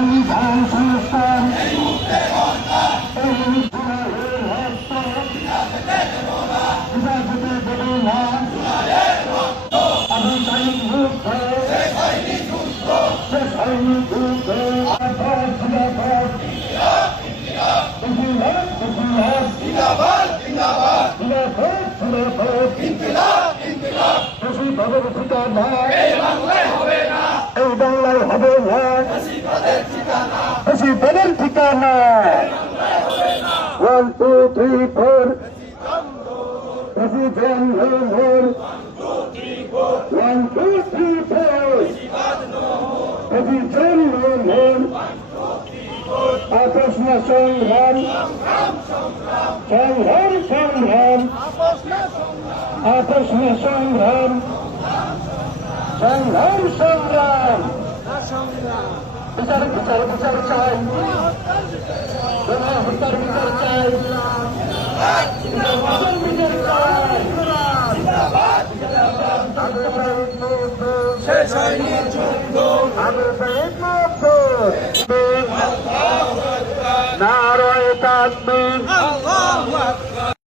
সংবিধান সংস্কার এই বাংলায় হবে না তাদের ঠিকানা 1 2 3 4 প্রেসিডেন্ট মোর 1 2 3 4 প্রেসিডেন্ট মোর আপোষ না সংগ্রাম সংগ্রাম সংগ্রাম আপোষ না সংগ্রাম সংগ্রাম সংগ্রাম বিচার বিচার বিচার চাই বিচার বিচার চাই বিচার চাই শেষ হয়নি যুদ্ধ